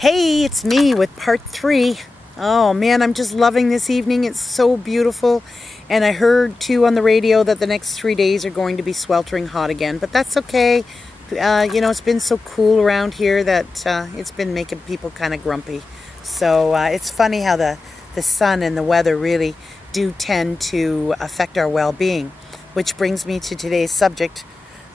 Hey, it's me with part 3. Oh man, I'm just loving this evening. It's so beautiful. And I heard too on the radio that the next 3 days are going to be sweltering hot again. But that's okay. It's been so cool around here that it's been making people kind of grumpy. So it's funny how the sun and the weather really do tend to affect our well-being. Which brings me to today's subject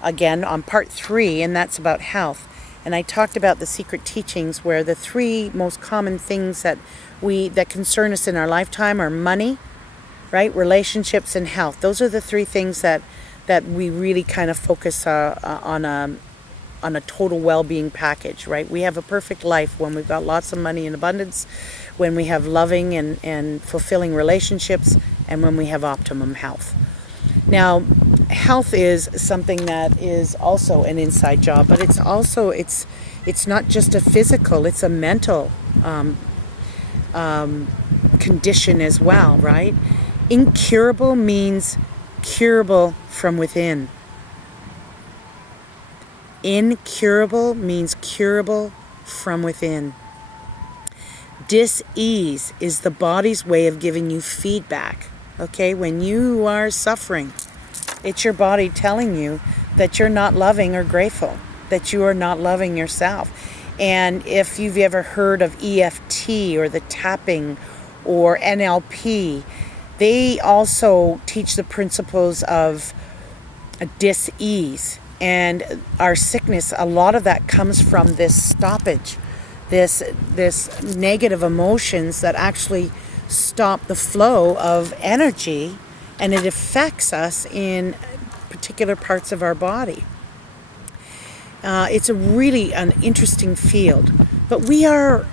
again on part 3, and that's about health. And I talked about the secret teachings, where the 3 most common things that concern us in our lifetime are money, right, relationships, and health. Those are the 3 things that we really kind of focus on a total well-being package, right? We have a perfect life when we've got lots of money in abundance, when we have loving and fulfilling relationships, and when we have optimum health. Now, health is something that is also an inside job, but it's also it's not just a physical; it's a mental condition as well, right? Incurable means curable from within. Incurable means curable from within. Dis-ease is the body's way of giving you feedback. Okay, when you are suffering, it's your body telling you that you're not loving or grateful, that you are not loving yourself. And if you've ever heard of EFT or the tapping or NLP, they also teach the principles of dis-ease. And our sickness, a lot of that comes from this stoppage, this negative emotions that actually stop the flow of energy, and it affects us in particular parts of our body. It's an interesting field, but we are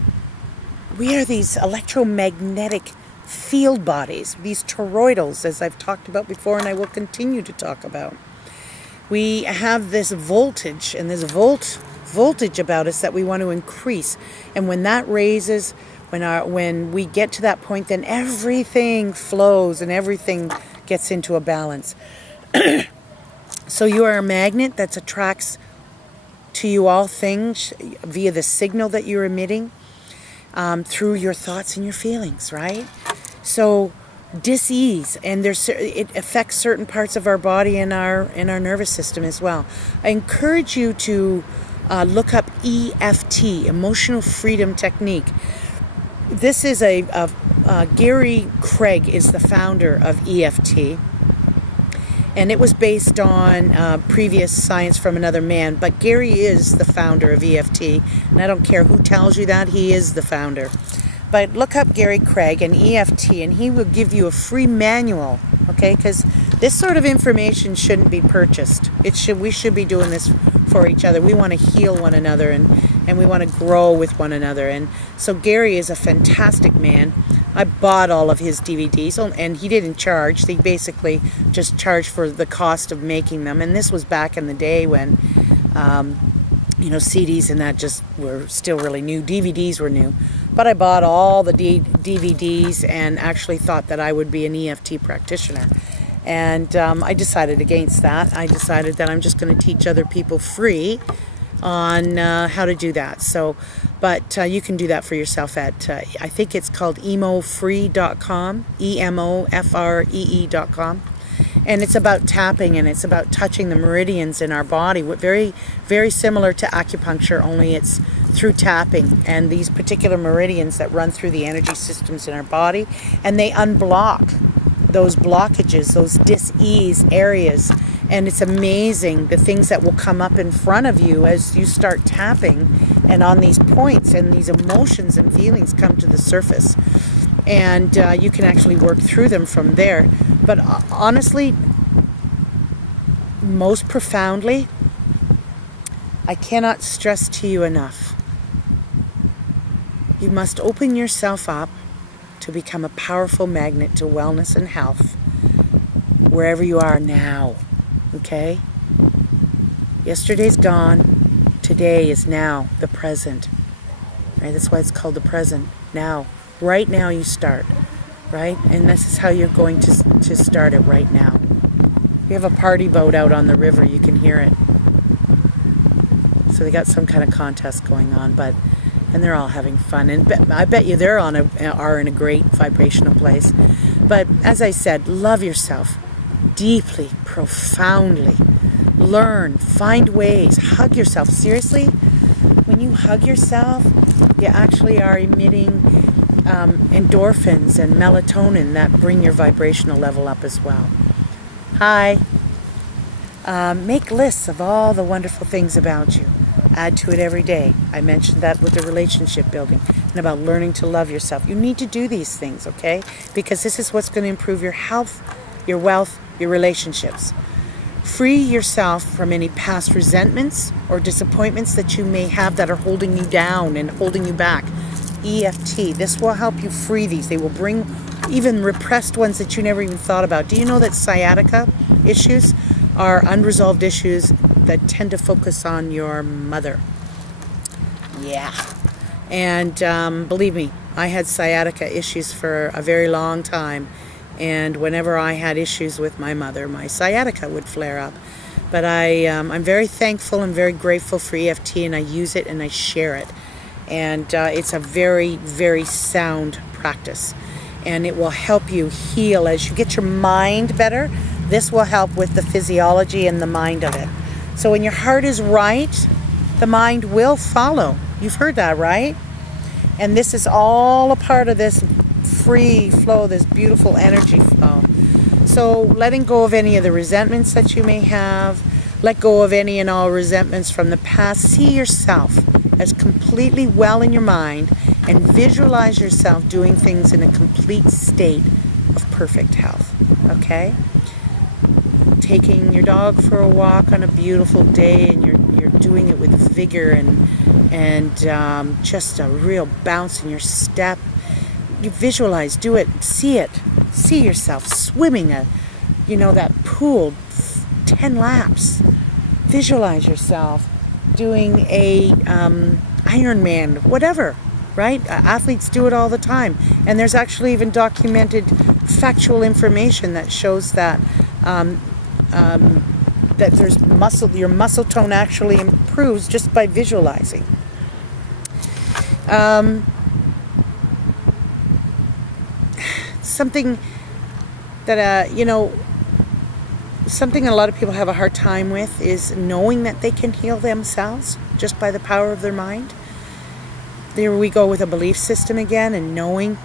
these electromagnetic field bodies, these toroidals, as I've talked about before, and I will continue to talk about. We have this voltage and this voltage about us that we want to increase, and when that raises, when we get to that point, then everything flows and everything gets into a balance. So you are a magnet that attracts to you all things via the signal that you're emitting through your thoughts and your feelings, right? So dis-ease, and it affects certain parts of our body and our nervous system as well. I encourage you to look up EFT, Emotional Freedom Technique. This is Gary Craig is the founder of EFT, and it was based on previous science from another man, but Gary is the founder of EFT, and I don't care who tells you that, he is the founder. But look up Gary Craig and EFT, and he will give you a free manual, okay? Because this sort of information shouldn't be purchased. We should be doing this for each other. We want to heal one another, and we want to grow with one another. And so Gary is a fantastic man. I bought all of his DVDs, and he didn't charge. He basically just charged for the cost of making them. And this was back in the day when, CDs and that just were still really new. DVDs were new. But I bought all the DVDs and actually thought that I would be an EFT practitioner. And I decided against that. I decided that I'm just going to teach other people free on how to do that. But you can do that for yourself at, I think it's called emofree.com, EMOFREE.com. And it's about tapping, and it's about touching the meridians in our body. Very, very similar to acupuncture, only it's through tapping and these particular meridians that run through the energy systems in our body, and they unblock those blockages, those dis-ease areas. And it's amazing the things that will come up in front of you as you start tapping, and on these points, and these emotions and feelings come to the surface, and you can actually work through them from there. But honestly, most profoundly, I cannot stress to you enough, you must open yourself up to become a powerful magnet to wellness and health wherever you are now, okay? Yesterday's gone, today is now, the present, right? That's why it's called the present, now. Right now you start, right? And this is how you're going to start it right now. We have a party boat out on the river, you can hear it. So they got some kind of contest going on, but and they're all having fun. And I bet you they're are in a great vibrational place. But as I said, love yourself deeply, profoundly. Learn, find ways, hug yourself. Seriously, when you hug yourself, you actually are emitting endorphins and melatonin that bring your vibrational level up as well. Hi. Make lists of all the wonderful things about you. Add to it every day. I mentioned that with the relationship building and about learning to love yourself. You need to do these things, okay? Because this is what's going to improve your health, your wealth, your relationships. Free yourself from any past resentments or disappointments that you may have that are holding you down and holding you back. EFT, this will help you free these. They will bring even repressed ones that you never even thought about. Do you know that sciatica issues are unresolved issues that tend to focus on your mother? Yeah. And believe me, I had sciatica issues for a very long time. And whenever I had issues with my mother, my sciatica would flare up. But I'm very thankful and very grateful for EFT, and I use it and I share it. And it's a very, very sound practice. And it will help you heal as you get your mind better. This will help with the physiology and the mind of it. So when your heart is right, the mind will follow. You've heard that, right? And this is all a part of this free flow, this beautiful energy flow. So letting go of any of the resentments that you may have, let go of any and all resentments from the past. See yourself as completely well in your mind and visualize yourself doing things in a complete state of perfect health, okay? Taking your dog for a walk on a beautiful day, and you're doing it with vigor and just a real bounce in your step. You visualize, do it, see yourself swimming that pool 10 laps. Visualize yourself doing a Ironman, whatever, right? Athletes do it all the time, and there's actually even documented factual information that shows that that there's your muscle tone actually improves just by visualizing. Something that something a lot of people have a hard time with is knowing that they can heal themselves just by the power of their mind. There we go with a belief system again, and knowing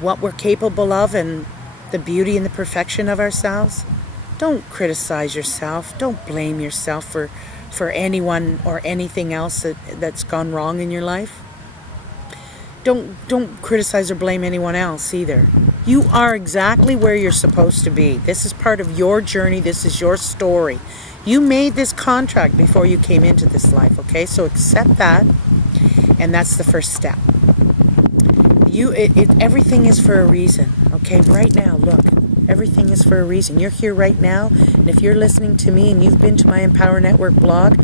what we're capable of and the beauty and the perfection of ourselves. Don't criticize yourself. Don't blame yourself for anyone or anything else that's gone wrong in your life. Don't criticize or blame anyone else either. You are exactly where you're supposed to be. This is part of your journey. This is your story. You made this contract before you came into this life, okay? So accept that, and that's the first step. Everything is for a reason, okay? Right now, look, everything is for a reason. You're here right now, and if you're listening to me and you've been to my Empower Network blog,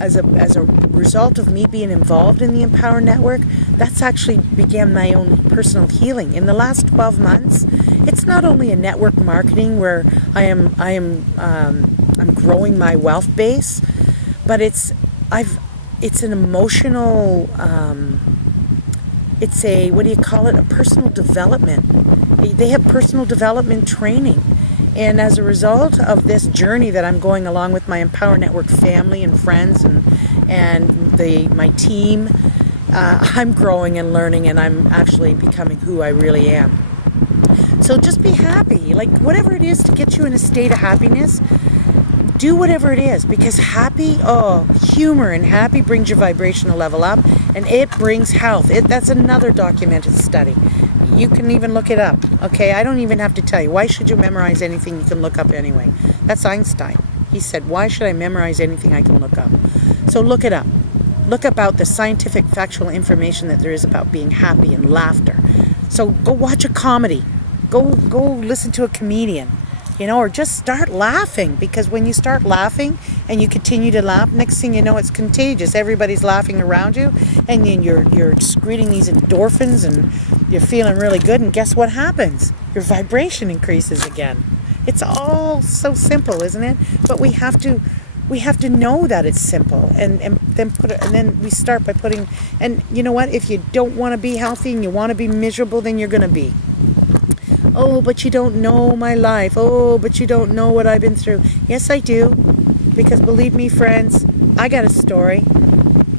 as a result of me being involved in the Empower Network, that's actually began my own personal healing. In the last 12 months, it's not only a network marketing where I'm growing my wealth base, but it's an emotional, it's a, a personal development. They have personal development training. And as a result of this journey that I'm going along with my Empower Network family and friends and my team, I'm growing and learning, and I'm actually becoming who I really am. So just be happy. Like, whatever it is to get you in a state of happiness, do whatever it is, because humor and happy brings your vibrational level up, and it brings health. That's another documented study. You can even look it up, okay? I don't even have to tell you. Why should you memorize anything you can look up anyway? That's Einstein. He said, why should I memorize anything I can look up? So look it up. Look about the scientific, factual information that there is about being happy and laughter. So go watch a comedy. Go listen to a comedian, or just start laughing, because when you start laughing and you continue to laugh, next thing you know, it's contagious. Everybody's laughing around you, and then you're excreting these endorphins, and you're feeling really good, and guess what happens? Your vibration increases again. It's all so simple, isn't it? But we have to we have to know that it's simple, and then we start by putting, and you know what, if you don't want to be healthy and you want to be miserable, then you're going to be. Oh, but you don't know my life. Oh, but you don't know what I've been through. Yes, I do, because believe me, friends, I got a story.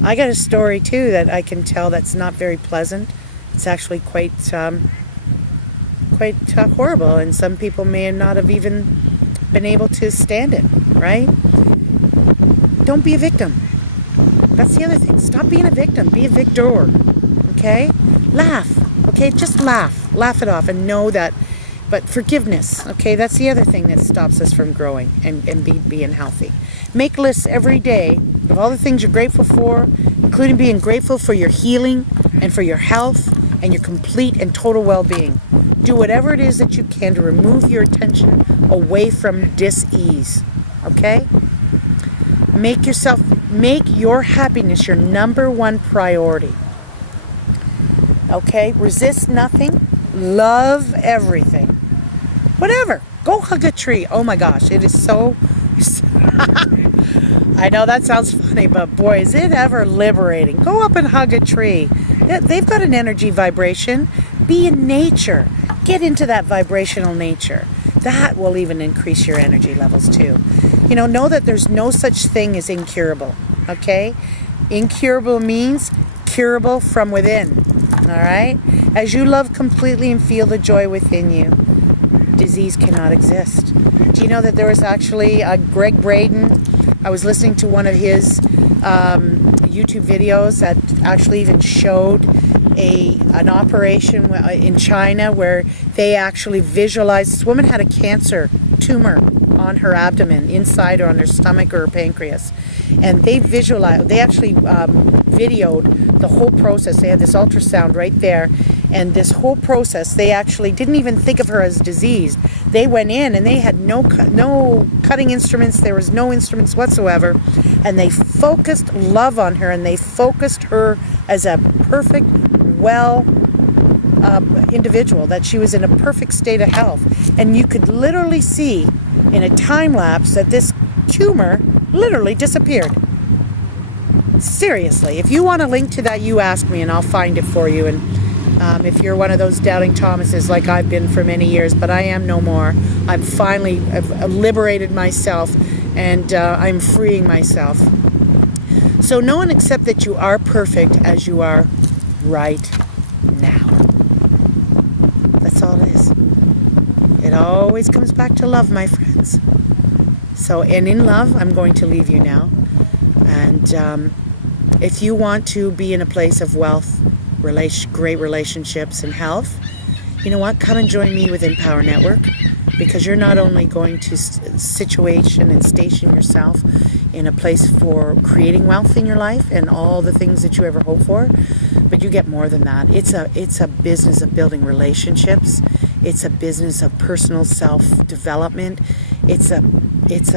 I got a story too that I can tell that's not very pleasant. It's actually quite horrible, and some people may not have even been able to stand it, right? Don't be a victim. That's the other thing. Stop being a victim. Be a victor. Okay? Laugh. Okay? Just laugh. Laugh it off and know that. But forgiveness. Okay? That's the other thing that stops us from growing and being healthy. Make lists every day of all the things you're grateful for, including being grateful for your healing and for your health and your complete and total well-being. Do whatever it is that you can to remove your attention away from dis-ease. Okay? Make your happiness your number one priority. Okay? Resist nothing. Love everything. Whatever. Go hug a tree. Oh my gosh, it is so... I know that sounds funny, but boy, is it ever liberating. Go up and hug a tree. They've got an energy vibration. Be in nature. Get into that vibrational nature. That will even increase your energy levels too. Know that there's no such thing as incurable, okay? Incurable means curable from within, all right? As you love completely and feel the joy within you, disease cannot exist. Do you know that there was actually Greg Braden? I was listening to one of his YouTube videos that actually even showed an operation in China where they actually visualized this woman had a cancer tumor on her abdomen, inside or on her stomach or her pancreas, and they actually videoed the whole process. They had this ultrasound right there, and this whole process, they actually didn't even think of her as diseased. They went in and they had no cutting instruments. There was no instruments whatsoever, and they focused love on her, and they focused her as a perfect, well individual, that she was in a perfect state of health. And you could literally see in a time lapse that this tumor literally disappeared. Seriously, if you want a link to that, you ask me and I'll find it for you. And if you're one of those doubting Thomases like I've been for many years, but I am no more. I've liberated myself, and I'm freeing myself. So know and accept that you are perfect as you are right now. That's all it is. It always comes back to love, my friends. So, and in love, I'm going to leave you now. And if you want to be in a place of wealth, great relationships, and health, you know what? Come and join me with Empower Network, because you're not only going to situation and station yourself in a place for creating wealth in your life and all the things that you ever hope for, but you get more than that. It's a business of building relationships. It's a business of personal self-development. It's a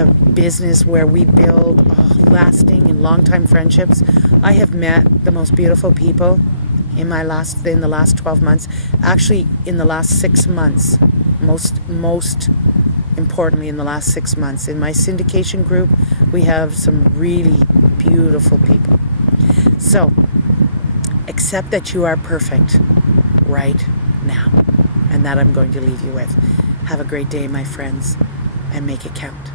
business where we build lasting and long-time friendships. I have met the most beautiful people in the last 12 months. Actually, in the last 6 months. Most importantly, in the last 6 months. In my syndication group, we have some really beautiful people. So, accept that you are perfect right now. And that I'm going to leave you with. Have a great day, my friends, and make it count.